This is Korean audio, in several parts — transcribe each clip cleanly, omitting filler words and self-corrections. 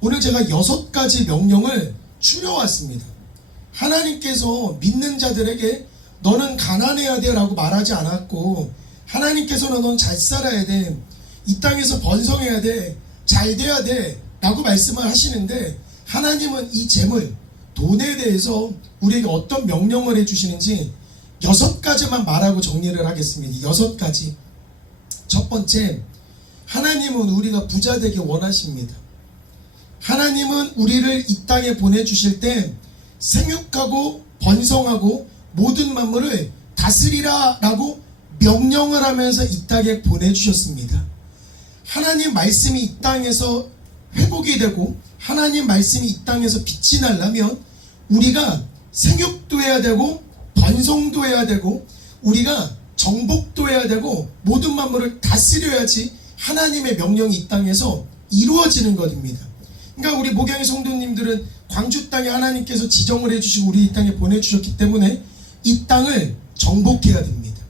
오늘 제가 6가지 명령을 추려왔습니다. 하나님께서 믿는 자들에게 너는 가난해야 돼 라고 말하지 않았고, 하나님께서는 넌 잘 살아야 돼, 이 땅에서 번성해야 돼, 잘 돼야 돼 라고 말씀을 하시는데, 하나님은 이 재물, 돈에 대해서 우리에게 어떤 명령을 해주시는지 6가지만 말하고 정리를 하겠습니다. 6가지. 첫 번째, 하나님은 우리가 부자 되기 원하십니다. 하나님은 우리를 이 땅에 보내주실 때 생육하고 번성하고 모든 만물을 다스리라 라고 명령을 하면서 이 땅에 보내주셨습니다. 하나님 말씀이 이 땅에서 회복이 되고 하나님 말씀이 이 땅에서 빛이 나려면 우리가 생육도 해야 되고 번성도 해야 되고 우리가 정복도 해야 되고 모든 만물을 다스려야지 하나님의 명령이 이 땅에서 이루어지는 것입니다. 그러니까 우리 목양의 성도님들은 광주 땅에 하나님께서 지정을 해주시고 우리 이 땅에 보내주셨기 때문에 이 땅을 정복해야 됩니다.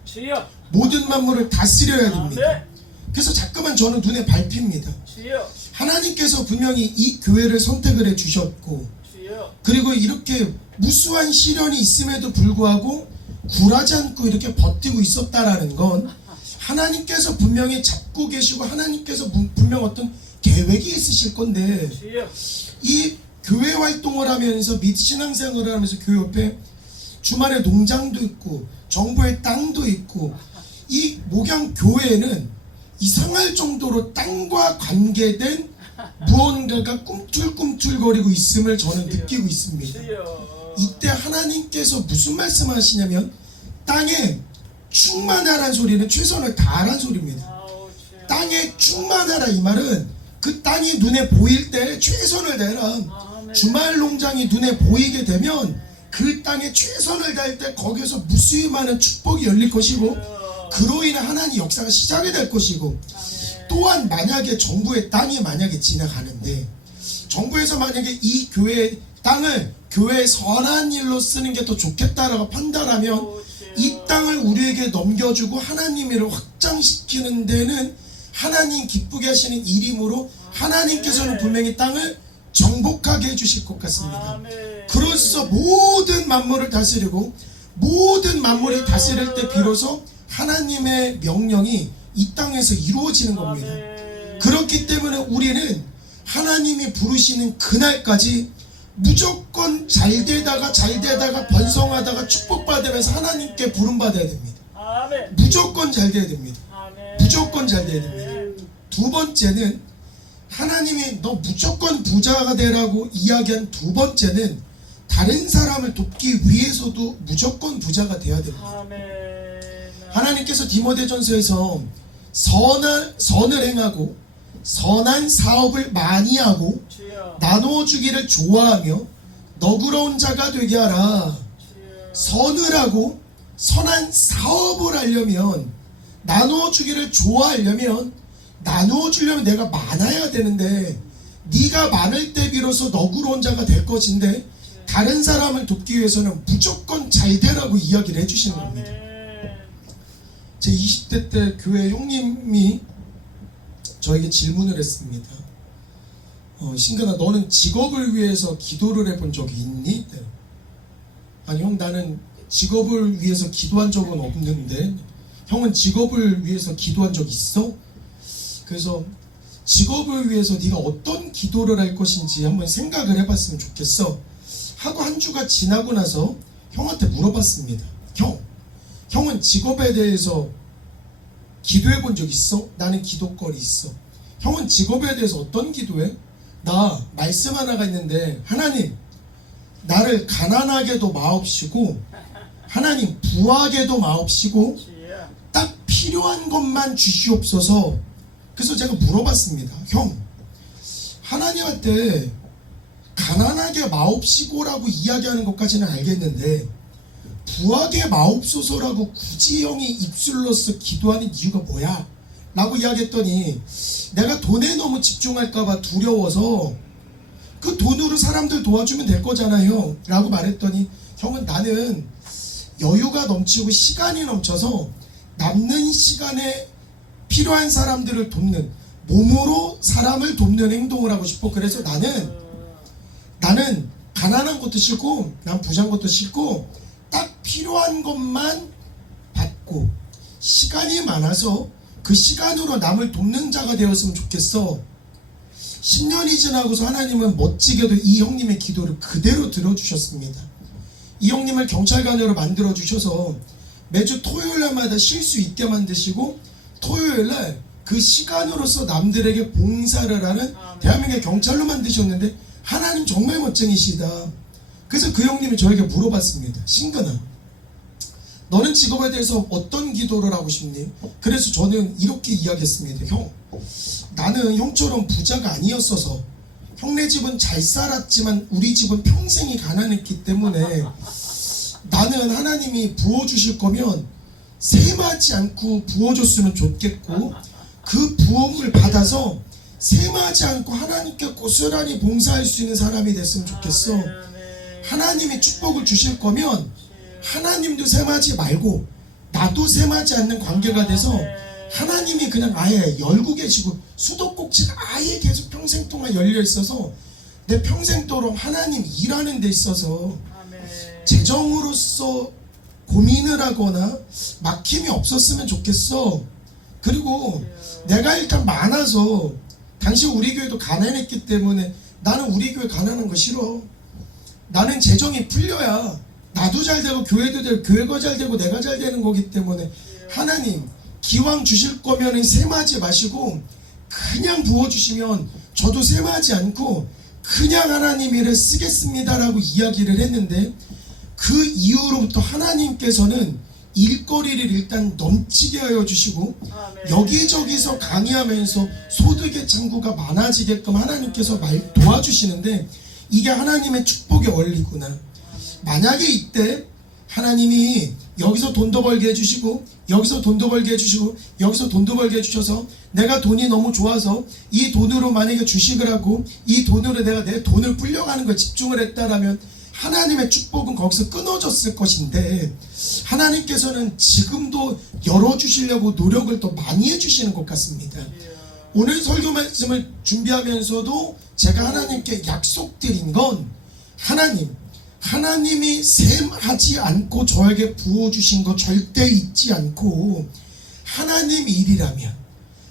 모든 만물을 다스려야 됩니다. 그래서 자꾸만 저는 눈에 밟힙니다. 하나님께서 분명히 이 교회를 선택을 해주셨고, 그리고 이렇게 무수한 시련이 있음에도 불구하고 굴하지 않고 이렇게 버티고 있었다라는 건 하나님께서 분명히 잡고 계시고 하나님께서 분명 어떤 계획이 있으실 건데, 이 교회 활동을 하면서 및 신앙생활을 하면서 교회 옆에 주말에 농장도 있고 정부의 땅도 있고, 이 목양 교회에는 이상할 정도로 땅과 관계된 무언가가 꿈틀꿈틀거리고 있음을 저는 느끼고 있습니다. 이때 하나님께서 무슨 말씀하시냐면 땅에 충만하란 소리는 최선을 다하란 소리입니다. 땅에 충만하라 이 말은 그 땅이 눈에 보일 때 최선을 다해라. 주말 농장이 눈에 보이게 되면 그 땅에 최선을 다할 때 거기서 무수히 많은 축복이 열릴 것이고, 그로 인해 하나님 역사가 시작이 될 것이고, 또한 만약에 정부의 땅이 만약에 지나가는데 정부에서 만약에 이 교회의 땅을 교회의 선한 일로 쓰는 게 더 좋겠다라고 판단하면 이 땅을 우리에게 넘겨주고 하나님을 확장시키는 데는 하나님 기쁘게 하시는 일이므로 하나님께서는 분명히 땅을 정복하게 해주실 것 같습니다. 그로써 모든 만물을 다스리고 모든 만물이 다스릴 때 비로소 하나님의 명령이 이 땅에서 이루어지는 겁니다. 그렇기 때문에 우리는 하나님이 부르시는 그날까지 무조건 잘되다가 번성하다가 축복받으면서 하나님께 부름받아야 됩니다. 무조건 잘돼야 됩니다. 무조건 잘돼야 됩니다. 두 번째는 하나님이 너 무조건 부자가 되라고 이야기한 두 번째는 다른 사람을 돕기 위해서도 무조건 부자가 돼야 됩니다. 하나님께서 디모데전서에서 선을 행하고 선한 사업을 많이 하고 나누어 주기를 좋아하며 너그러운 자가 되게 하라. 선을 하고 선한 사업을 하려면, 나누어 주기를 좋아하려면, 나누어 주려면 내가 많아야 되는데, 네가 많을 때 비로소 너그러운 자가 될 것인데 다른 사람을 돕기 위해서는 무조건 잘 되라고 이야기를 해주시는 겁니다. 제 20대 때 교회 형님이 저에게 질문을 했습니다. 신근아, 너는 직업을 위해서 기도를 해본 적이 있니? 네. 아니 형, 나는 직업을 위해서 기도한 적은 없는데. 형은 직업을 위해서 기도한 적 있어? 그래서 직업을 위해서 네가 어떤 기도를 할 것인지 한번 생각을 해봤으면 좋겠어 하고 한 주가 지나고 나서 형한테 물어봤습니다. 형은 직업에 대해서 기도해 본 적 있어? 나는 기도거리 있어. 형은 직업에 대해서 어떤 기도해? 나 말씀 하나가 있는데, 하나님 나를 가난하게도 마옵시고 하나님 부하게도 마옵시고 딱 필요한 것만 주시옵소서. 그래서 제가 물어봤습니다. 형, 하나님한테 가난하게 마옵시고라고 이야기하는 것까지는 알겠는데 부하게 마옵소서라고 굳이 형이 입술로서 기도하는 이유가 뭐야? 라고 이야기했더니, 내가 돈에 너무 집중할까봐 두려워서 그 돈으로 사람들 도와주면 될 거잖아요 라고 말했더니, 형은 나는 여유가 넘치고 시간이 넘쳐서 남는 시간에 필요한 사람들을 돕는, 몸으로 사람을 돕는 행동을 하고 싶어. 그래서 나는 가난한 것도 싫고 난 부자인 것도 싫고 딱 필요한 것만 받고 시간이 많아서 그 시간으로 남을 돕는 자가 되었으면 좋겠어. 10년이 지나고서 하나님은 멋지게도 이 형님의 기도를 그대로 들어주셨습니다. 이 형님을 경찰관으로 만들어 주셔서 매주 토요일날마다 쉴 수 있게 만드시고 토요일날 그 시간으로서 남들에게 봉사를 하는 대한민국의 경찰로 만드셨는데 하나님 정말 멋쟁이시다. 그래서 그 형님이 저에게 물어봤습니다. 신근아, 너는 직업에 대해서 어떤 기도를 하고 싶니? 그래서 저는 이렇게 이야기했습니다. 형, 나는 형처럼 부자가 아니었어서 형네 집은 잘 살았지만 우리 집은 평생이 가난했기 때문에 나는 하나님이 부어주실 거면 셈하지 않고 부어줬으면 좋겠고 그 부음을 받아서 셈하지 않고 하나님께 고스란히 봉사할 수 있는 사람이 됐으면 좋겠어. 하나님이 축복을 주실 거면 하나님도 셈하지 말고 나도 셈하지 않는 관계가 돼서 하나님이 그냥 아예 열고 계시고 수도꼭지가 아예 계속 평생 동안 열려 있어서 내 평생도록 하나님 일하는 데 있어서 재정으로서 고민을 하거나 막힘이 없었으면 좋겠어. 그리고 내가 일단 많아서 당시 우리 교회도 가난했기 때문에 나는 우리 교회 가난한 거 싫어. 나는 재정이 풀려야 나도 잘 되고 교회도 되고 교회가 잘 되고 내가 잘 되는 거기 때문에 하나님 기왕 주실 거면은 셈하지 마시고 그냥 부어주시면 저도 셈하지 않고 그냥 하나님 일에 쓰겠습니다라고 이야기를 했는데 그 이후로부터 하나님께서는 일거리를 일단 넘치게 하여 주시고 여기저기서 강의하면서 소득의 창구가 많아지게끔 하나님께서 도와주시는데 이게 하나님의 축복의 원리구나. 만약에 이때 하나님이 여기서 돈도 벌게 해주시고 여기서 돈도 벌게 해주시고 여기서 돈도 벌게 해주셔서 내가 돈이 너무 좋아서 이 돈으로 만약에 주식을 하고 이 돈으로 내가 내 돈을 불려가는 걸 집중을 했다라면 하나님의 축복은 거기서 끊어졌을 것인데 하나님께서는 지금도 열어주시려고 노력을 더 많이 해주시는 것 같습니다. 오늘 설교 말씀을 준비하면서도 제가 하나님께 약속드린 건 하나님이 셈하지 않고 저에게 부어주신 거 절대 잊지 않고 하나님 일이라면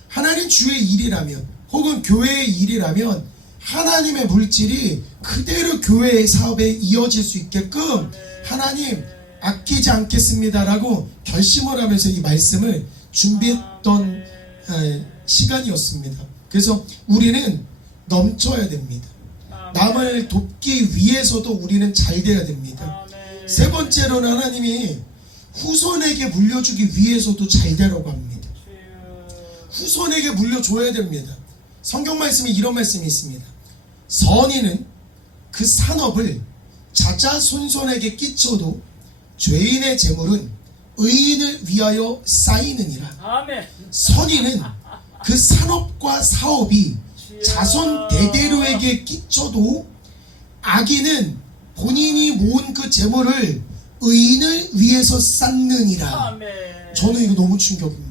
하나님 주의 일이라면 혹은 교회의 일이라면 하나님의 물질이 그대로 교회의 사업에 이어질 수 있게끔 하나님 아끼지 않겠습니다라고 결심을 하면서 이 말씀을 준비했던 시간이었습니다. 그래서 우리는 넘쳐야 됩니다. 남을 돕기 위해서도 우리는 잘 돼야 됩니다. 세 번째로는 하나님이 후손에게 물려주기 위해서도 잘 되라고 합니다. 후손에게 물려줘야 됩니다. 성경 말씀에 이런 말씀이 있습니다. 선인은 그 산업을 자자손손에게 끼쳐도 죄인의 재물은 의인을 위하여 쌓이느니라. 선인은 그 산업과 사업이 자손 대대로에게 끼쳐도 악인은 본인이 모은 그 재물을 의인을 위해서 쌓느니라. 저는 이거 너무 충격입니다.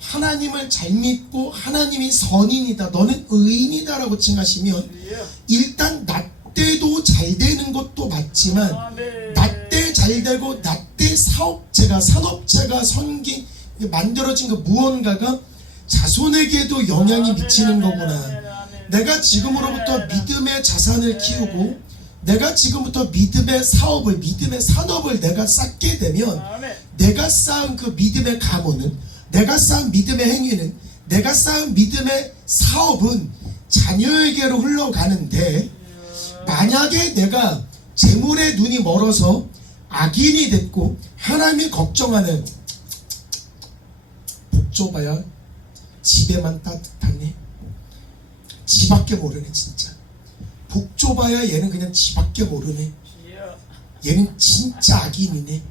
하나님을 잘 믿고 하나님이 선인이다 너는 의인이다 라고 칭하시면 일단 나 때도 잘 되는 것도 맞지만 나 때 잘 되고 나 때 사업체가 산업체가 만들어진 그 무언가가 자손에게도 영향이 미치는 거구나. 내가 지금으로부터 믿음의 자산을 키우고 내가 지금부터 믿음의 사업을 믿음의 산업을 내가 쌓게 되면 내가 쌓은 그 믿음의 가문은 내가 쌓은 믿음의 행위는 내가 쌓은 믿음의 사업은 자녀에게로 흘러가는데 만약에 내가 재물에 눈이 멀어서 악인이 됐고 하나님이 걱정하는 복 줘봐야 집에만 따뜻하네. 지밖에 모르네 진짜. 복 줘봐야 얘는 그냥 지밖에 모르네. 얘는 진짜 악인이네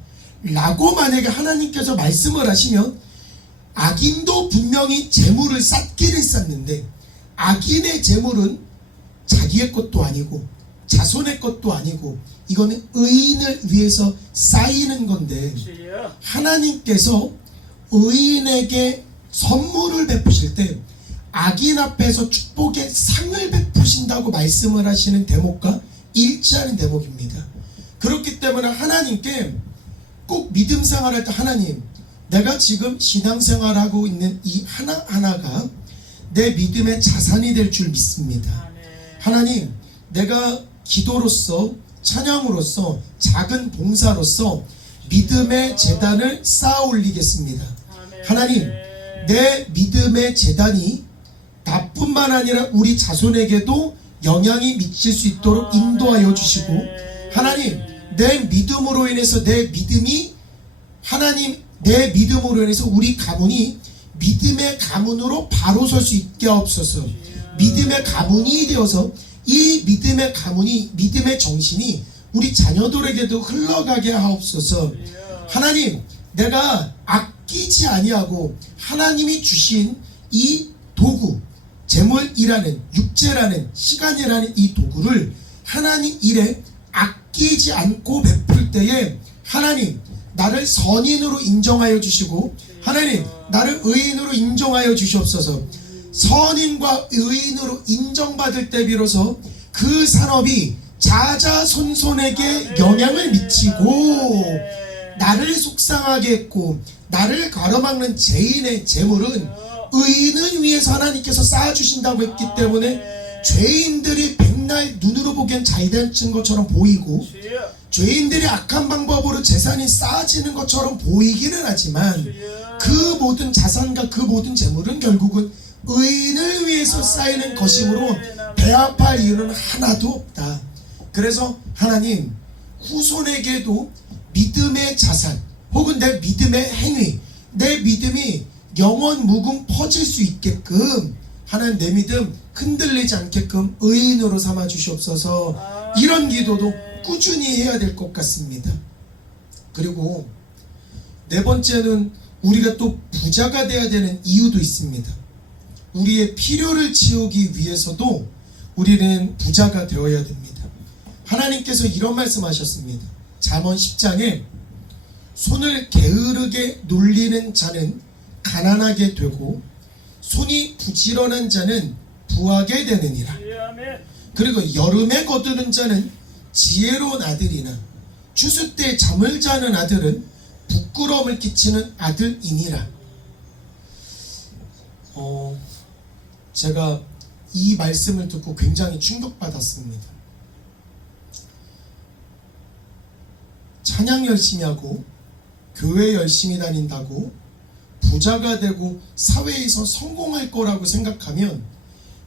라고 만약에 하나님께서 말씀을 하시면 악인도 분명히 재물을 쌓기는 쌓는데 악인의 재물은 자기의 것도 아니고 자손의 것도 아니고 이거는 의인을 위해서 쌓이는 건데 하나님께서 의인에게 선물을 베푸실 때 악인 앞에서 축복의 상을 베푸신다고 말씀을 하시는 대목과 일치하는 대목입니다. 그렇기 때문에 하나님께 꼭 믿음 생활할 때 하나님, 내가 지금 신앙생활하고 있는 이 하나하나가 내 믿음의 자산이 될 줄 믿습니다. 하나님, 내가 기도로서 찬양으로서 작은 봉사로서 믿음의 제단을 쌓아 올리겠습니다. 하나님, 내 믿음의 제단이 나뿐만 아니라 우리 자손에게도 영향이 미칠 수 있도록 인도하여 주시고, 하나님, 내 믿음으로 인해서 내 믿음이 하나님, 내 믿음으로 인해서 우리 가문이 믿음의 가문으로 바로 설 수 있게 하옵소서. 믿음의 가문이 되어서 이 믿음의 가문이, 믿음의 정신이 우리 자녀들에게도 흘러가게 하옵소서. 하나님, 내가 아끼지 아니하고 하나님이 주신 이 도구, 재물이라는, 육체라는, 시간이라는 이 도구를 하나님 일에 아끼지 않고 베풀 때에 하나님, 나를 선인으로 인정하여 주시고, 하나님, 나를 의인으로 인정하여 주시옵소서. 선인과 의인으로 인정받을 때 비로소 그 산업이 자자손손에게 영향을 미치고, 나를 속상하게 했고 나를 가로막는 죄인의 재물은 의인을 위해서 하나님께서 쌓아주신다고 했기 때문에 죄인들이 백날 눈으로 보기엔 잘된 것처럼 보이고, 죄인들이 악한 방법으로 재산이 쌓아지는 것처럼 보이기는 하지만, 그 모든 자산과 그 모든 재물은 결국은 의인을 위해서 쌓이는 것이므로 배합할 이유는 하나도 없다. 그래서 하나님, 후손에게도 믿음의 자산 혹은 내 믿음의 행위, 내 믿음이 영원 무궁 퍼질 수 있게끔 하나님, 내 믿음 흔들리지 않게끔 의인으로 삼아 주시옵소서. 이런 기도도 꾸준히 해야 될 것 같습니다. 그리고 네 번째는 우리가 또 부자가 되어야 되는 이유도 있습니다. 우리의 필요를 채우기 위해서도 우리는 부자가 되어야 됩니다. 하나님께서 이런 말씀하셨습니다. 잠언 10장에 손을 게으르게 놀리는 자는 가난하게 되고 손이 부지런한 자는 부하게 되느니라. 그리고 여름에 거두는 자는 지혜로운 아들이나 추수 때 잠을 자는 아들은 부끄러움을 끼치는 아들이니라. 제가 이 말씀을 듣고 굉장히 충격받았습니다. 찬양 열심히 하고 교회 열심히 다닌다고 부자가 되고 사회에서 성공할 거라고 생각하면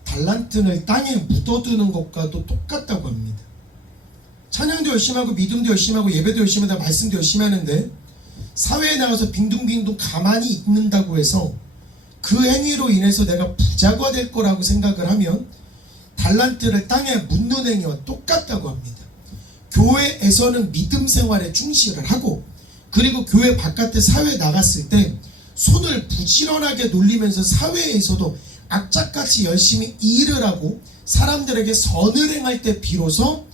달란트를 땅에 묻어두는 것과도 똑같다고 합니다. 찬양도 열심히 하고 믿음도 열심히 하고 예배도 열심히 하고 말씀도 열심히 하는데 사회에 나가서 빙둥빙둥 가만히 있는다고 해서 그 행위로 인해서 내가 부자가 될 거라고 생각을 하면 달란트를 땅에 묻는 행위와 똑같다고 합니다. 교회에서는 믿음 생활에 충실을 하고, 그리고 교회 바깥에 사회에 나갔을 때 손을 부지런하게 놀리면서 사회에서도 악착같이 열심히 일을 하고 사람들에게 선을 행할 때 비로소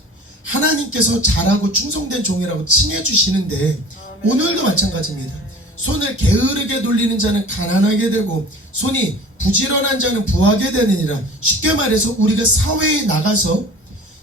하나님께서 잘하고 충성된 종이라고 칭해 주시는데, 오늘도 마찬가지입니다. 손을 게으르게 돌리는 자는 가난하게 되고 손이 부지런한 자는 부하게 되느니라. 쉽게 말해서 우리가 사회에 나가서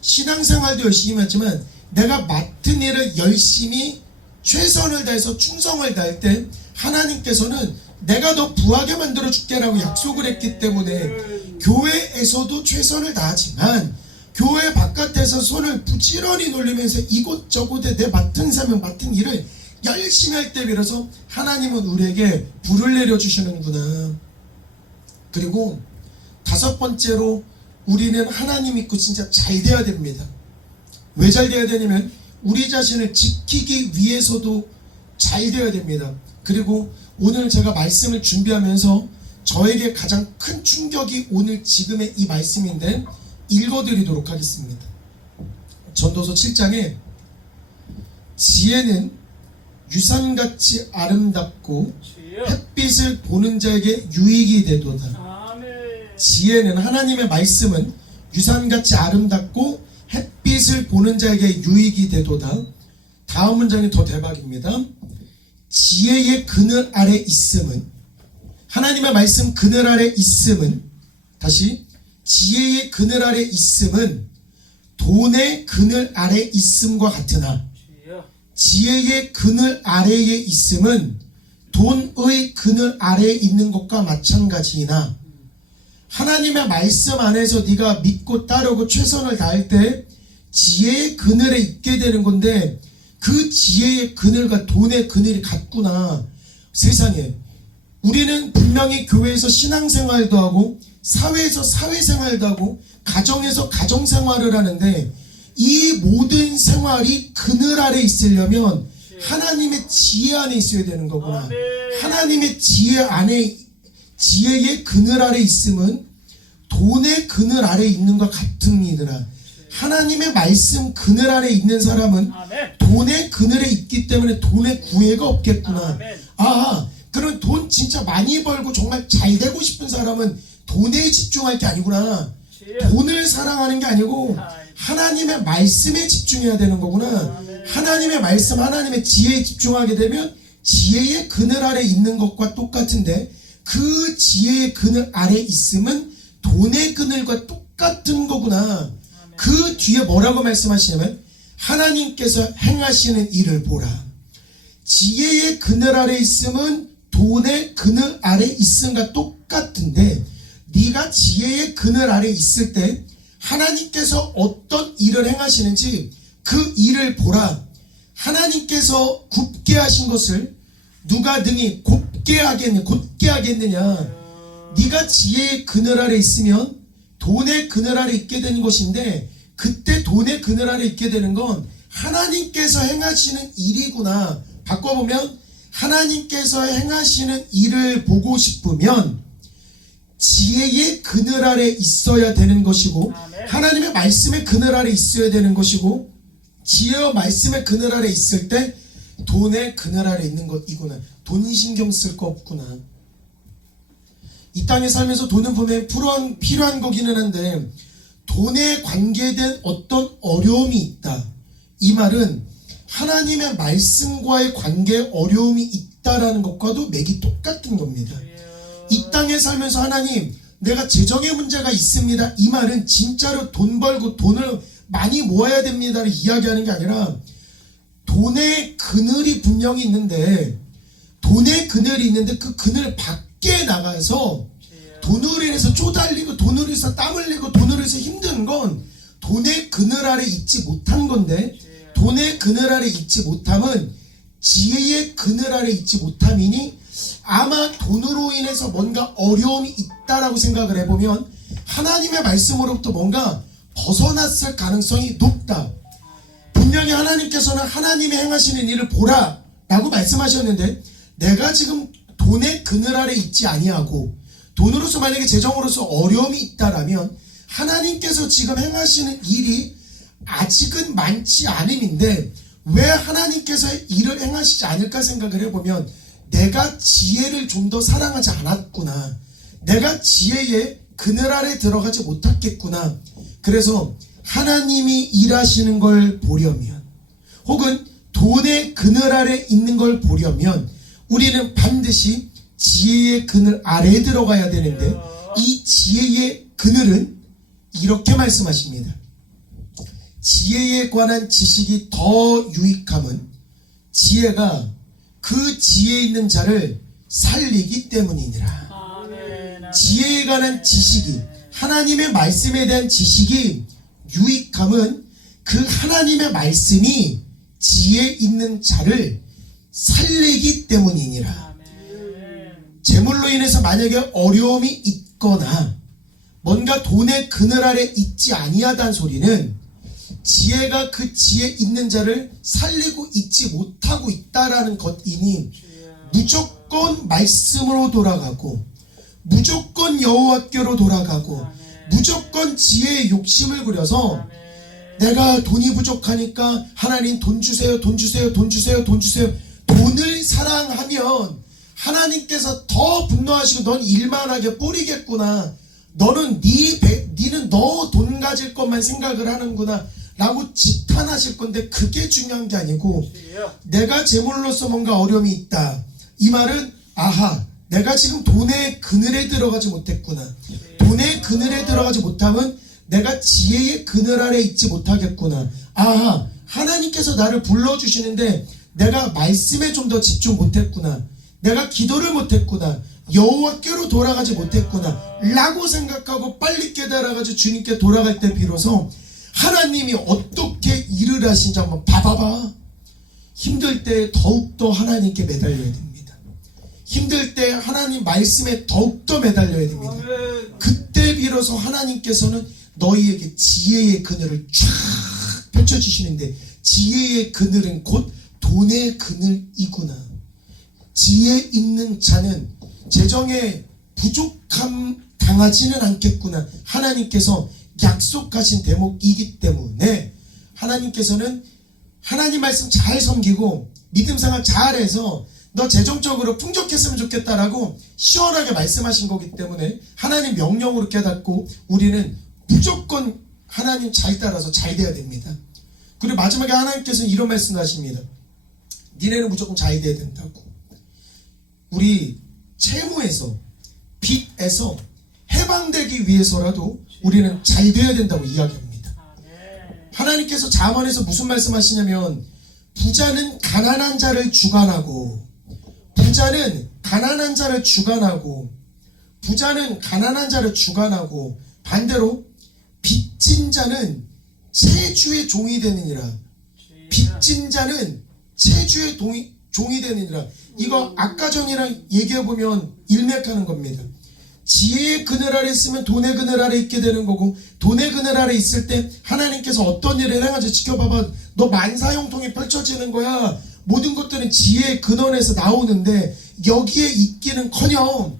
신앙생활도 열심히 하지만 내가 맡은 일을 열심히 최선을 다해서 충성을 다할 때 하나님께서는 내가 너 부하게 만들어 줄게라고 약속을 했기 때문에 교회에서도 최선을 다하지만 교회 바깥에서 손을 부지런히 놀리면서 이곳저곳에 내 맡은 사명 맡은 일을 열심히 할 때 비로소 하나님은 우리에게 불을 내려주시는구나. 그리고 다섯 번째로 우리는 하나님 믿고 진짜 잘 돼야 됩니다. 왜 잘 돼야 되냐면 우리 자신을 지키기 위해서도 잘 돼야 됩니다. 그리고 오늘 제가 말씀을 준비하면서 저에게 가장 큰 충격이 오늘 지금의 이 말씀인데 읽어드리도록 하겠습니다. 전도서 7장에 지혜는 유산같이 아름답고 햇빛을 보는 자에게 유익이 되도다. 지혜는, 하나님의 말씀은 유산같이 아름답고 햇빛을 보는 자에게 유익이 되도다. 다음 문장이 더 대박입니다. 지혜의 그늘 아래 있음은, 하나님의 말씀 그늘 아래 있음은 다시 지혜의 그늘 아래 있음은 돈의 그늘 아래 있음과 같으나 지혜의 그늘 아래에 있음은 돈의 그늘 아래에 있는 것과 마찬가지이나 하나님의 말씀 안에서 네가 믿고 따르고 최선을 다할 때 지혜의 그늘에 있게 되는 건데 그 지혜의 그늘과 돈의 그늘이 같구나. 세상에 우리는 분명히 교회에서 신앙생활도 하고 사회에서 사회생활도 하고 가정에서 가정생활을 하는데 이 모든 생활이 그늘 아래 있으려면 하나님의 지혜 안에 있어야 되는 거구나. 하나님의 지혜 안에 지혜의 그늘 아래 있음은 돈의 그늘 아래 있는 것 같음이더라. 하나님의 말씀 그늘 아래 있는 사람은 돈의 그늘에 있기 때문에 돈의 구애가 없겠구나. 그럼 돈 진짜 많이 벌고 정말 잘 되고 싶은 사람은 돈에 집중할 게 아니구나. 돈을 사랑하는 게 아니고 하나님의 말씀에 집중해야 되는 거구나. 하나님의 말씀, 하나님의 지혜에 집중하게 되면 지혜의 그늘 아래 있는 것과 똑같은데 그 지혜의 그늘 아래 있음은 돈의 그늘과 똑같은 거구나. 그 뒤에 뭐라고 말씀하시냐면 하나님께서 행하시는 일을 보라. 지혜의 그늘 아래 있음은 돈의 그늘 아래 있음과 똑같은데 네가 지혜의 그늘 아래 있을 때 하나님께서 어떤 일을 행하시는지 그 일을 보라. 하나님께서 굽게 하신 것을 누가 능히 곧게 하겠느냐. 네가 지혜의 그늘 아래 있으면 돈의 그늘 아래 있게 되는 것인데 그때 돈의 그늘 아래 있게 되는 건 하나님께서 행하시는 일이구나. 바꿔보면 하나님께서 행하시는 일을 보고 싶으면 지혜의 그늘 아래 있어야 되는 것이고 하나님의 말씀의 그늘 아래 있어야 되는 것이고 지혜와 말씀의 그늘 아래 있을 때 돈의 그늘 아래 있는 것이구나. 돈 신경 쓸 거 없구나. 이 땅에 살면서 돈은 보면 필요한 거기는 한데 돈에 관계된 어떤 어려움이 있다. 이 말은 하나님의 말씀과의 관계에 어려움이 있다라는 것과도 맥이 똑같은 겁니다. 이 땅에 살면서 하나님 내가 재정의 문제가 있습니다. 이 말은 진짜로 돈 벌고 돈을 많이 모아야 됩니다를 이야기하는 게 아니라 돈의 그늘이 분명히 있는데 돈의 그늘이 있는데 그 그늘 밖에 나가서 돈으로 인해서 쪼달리고 돈으로 인해서 땀 흘리고 돈으로 인해서 힘든 건 돈의 그늘 아래 있지 못한 건데 돈의 그늘 아래 있지 못함은 지혜의 그늘 아래 있지 못함이니 아마 돈으로 인해서 뭔가 어려움이 있다라고 생각을 해보면 하나님의 말씀으로부터 뭔가 벗어났을 가능성이 높다. 분명히 하나님께서는 하나님이 행하시는 일을 보라 라고 말씀하셨는데 내가 지금 돈의 그늘 아래 있지 아니하고 돈으로서 만약에 재정으로서 어려움이 있다라면 하나님께서 지금 행하시는 일이 아직은 많지 않음인데 왜 하나님께서 일을 행하시지 않을까 생각을 해보면 내가 지혜를 좀 더 사랑하지 않았구나. 내가 지혜의 그늘 아래 들어가지 못했겠구나. 그래서 하나님이 일하시는 걸 보려면 혹은 돈의 그늘 아래 있는 걸 보려면 우리는 반드시 지혜의 그늘 아래에 들어가야 되는데 이 지혜의 그늘은 이렇게 말씀하십니다. 지혜에 관한 지식이 더 유익함은 지혜가 그 지혜에 있는 자를 살리기 때문이니라. 지혜에 관한 지식이 하나님의 말씀에 대한 지식이 유익함은 그 하나님의 말씀이 지혜 있는 자를 살리기 때문이니라. 재물로 인해서 만약에 어려움이 있거나 뭔가 돈의 그늘 아래 있지 아니하다는 소리는 지혜가 그 지혜 있는 자를 살리고 있지 못하고 있다라는 것이니 무조건 말씀으로 돌아가고 무조건 여호와께로 돌아가고 무조건 지혜의 욕심을 부려서 내가 돈이 부족하니까 하나님 돈 주세요, 돈 주세요, 돈 주세요, 돈 주세요. 돈을 사랑하면 하나님께서 더 분노하시고 넌 일만하게 뿌리겠구나. 니는 너 돈 가질 것만 생각을 하는구나 라고 지탄하실 건데 그게 중요한 게 아니고 내가 재물로서 뭔가 어려움이 있다. 이 말은 아하 내가 지금 돈의 그늘에 들어가지 못했구나. 돈의 그늘에 들어가지 못하면 내가 지혜의 그늘 아래 있지 못하겠구나. 아하, 하나님께서 나를 불러주시는데 내가 말씀에 좀 더 집중 못했구나. 내가 기도를 못했구나. 여호와께로 돌아가지 못했구나 라고 생각하고 빨리 깨달아가지고 주님께 돌아갈 때 비로소 하나님이 어떻게 일을 하신지 한번 봐봐봐. 힘들 때 더욱더 하나님께 매달려야 됩니다. 힘들 때 하나님 말씀에 더욱더 매달려야 됩니다. 그때 비로소 하나님께서는 너희에게 지혜의 그늘을 쫙 펼쳐주시는데, 지혜의 그늘은 곧 돈의 그늘이구나. 지혜 있는 자는 재정에 부족함 당하지는 않겠구나. 하나님께서 약속하신 대목이기 때문에 하나님께서는 하나님 말씀 잘 섬기고 믿음 생활 잘해서 너 재정적으로 풍족했으면 좋겠다라고 시원하게 말씀하신 거기 때문에 하나님 명령으로 깨닫고 우리는 무조건 하나님 잘 따라서 잘 돼야 됩니다. 그리고 마지막에 하나님께서는 이런 말씀하십니다. 니네는 무조건 잘 돼야 된다고. 우리 채무에서 빚에서 해방되기 위해서라도 우리는 잘 돼야 된다고 이야기합니다. 하나님께서 잠언에서 무슨 말씀하시냐면 부자는 가난한 자를 주관하고, 부자는 가난한 자를 주관하고, 부자는 가난한 자를 주관하고, 반대로 빚진 자는 체주의 종이 되느니라. 빚진 자는 체주의 종이 되느니라. 이거 아까 전이랑 얘기해보면 일맥하는 겁니다. 지혜의 그늘 아래 있으면 돈의 그늘 아래 있게 되는 거고, 돈의 그늘 아래 있을 때 하나님께서 어떤 일을 행하지 지켜봐봐. 너 만사형통이 펼쳐지는 거야. 모든 것들은 지혜의 근원에서 나오는데 여기에 있기는커녕,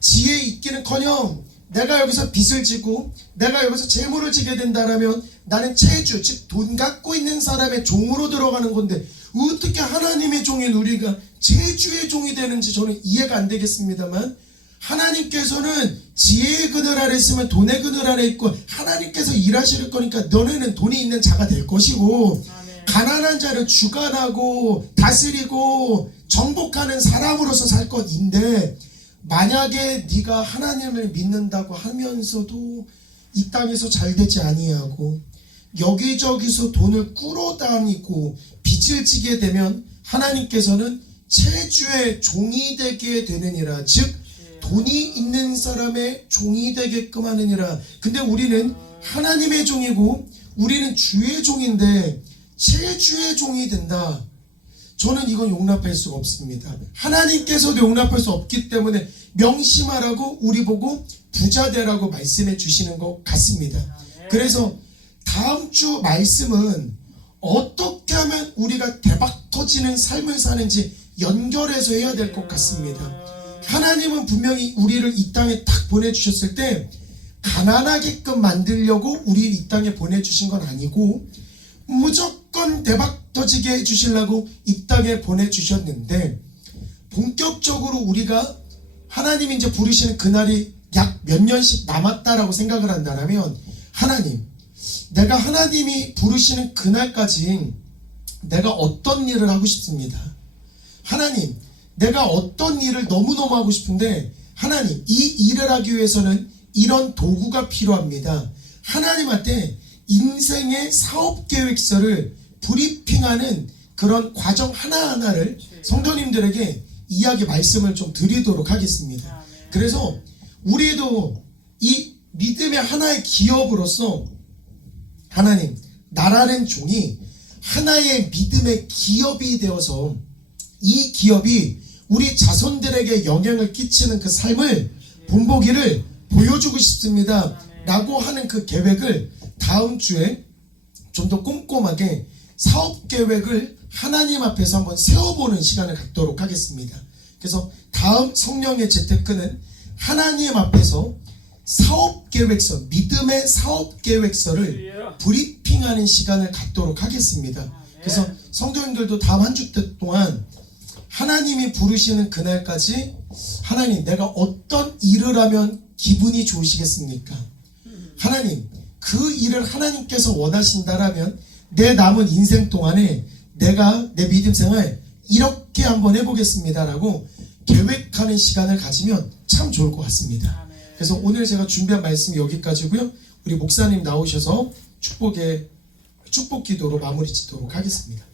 지혜에 있기는커녕 내가 여기서 빚을 지고 내가 여기서 재물을 지게 된다라면 나는 체주, 즉 돈 갖고 있는 사람의 종으로 들어가는 건데 어떻게 하나님의 종인 우리가 체주의 종이 되는지 저는 이해가 안 되겠습니다만, 하나님께서는 지혜의 그늘 아래 있으면 돈의 그늘 아래 있고 하나님께서 일하실 거니까 너네는 돈이 있는 자가 될 것이고, 가난한 자를 주관하고 다스리고 정복하는 사람으로서 살 것인데, 만약에 네가 하나님을 믿는다고 하면서도 이 땅에서 잘 되지 아니하고 여기저기서 돈을 끌어다니고 빚을 지게 되면 하나님께서는 체주의 종이 되게 되느니라. 즉 돈이 있는 사람의 종이 되게끔 하느니라. 근데 우리는 하나님의 종이고 우리는 주의 종인데 체주의 종이 된다. 저는 이건 용납할 수가 없습니다. 하나님께서도 용납할 수 없기 때문에 명심하라고 우리 보고 부자 되라고 말씀해 주시는 것 같습니다. 그래서 다음 주 말씀은 어떻게 하면 우리가 대박 터지는 삶을 사는지 연결해서 해야 될 것 같습니다. 하나님은 분명히 우리를 이 땅에 딱 보내주셨을 때 가난하게끔 만들려고 우리를 이 땅에 보내주신 건 아니고 무조건 대박 터지게 해주시려고 이 땅에 보내주셨는데, 본격적으로 우리가 하나님이 이제 부르시는 그날이 약 몇 년씩 남았다라고 생각을 한다면, 하나님, 내가 하나님이 부르시는 그날까지 내가 어떤 일을 하고 싶습니다. 하나님, 내가 어떤 일을 너무너무 하고 싶은데 하나님, 이 일을 하기 위해서는 이런 도구가 필요합니다. 하나님한테 인생의 사업계획서를 브리핑하는 그런 과정 하나하나를 성도님들에게 이야기 말씀을 좀 드리도록 하겠습니다. 그래서 우리도 이 믿음의 하나의 기업으로서 하나님, 나라는 종이 하나의 믿음의 기업이 되어서 이 기업이 우리 자손들에게 영향을 끼치는 그 삶을 본보기를 보여주고 싶습니다 라고 하는 그 계획을 다음 주에 좀 더 꼼꼼하게 사업계획을 하나님 앞에서 한번 세워보는 시간을 갖도록 하겠습니다. 그래서 다음 성령의 재테크는 하나님 앞에서 사업계획서, 믿음의 사업계획서를 브리핑하는 시간을 갖도록 하겠습니다. 그래서 성도님들도 다음 한 주 동안 하나님이 부르시는 그날까지 하나님, 내가 어떤 일을 하면 기분이 좋으시겠습니까? 하나님, 그 일을 하나님께서 원하신다라면 내 남은 인생 동안에 내가 내 믿음 생활 이렇게 한번 해보겠습니다 라고 계획하는 시간을 가지면 참 좋을 것 같습니다. 그래서 오늘 제가 준비한 말씀이 여기까지고요. 우리 목사님 나오셔서 축복 기도로 마무리 짓도록 하겠습니다.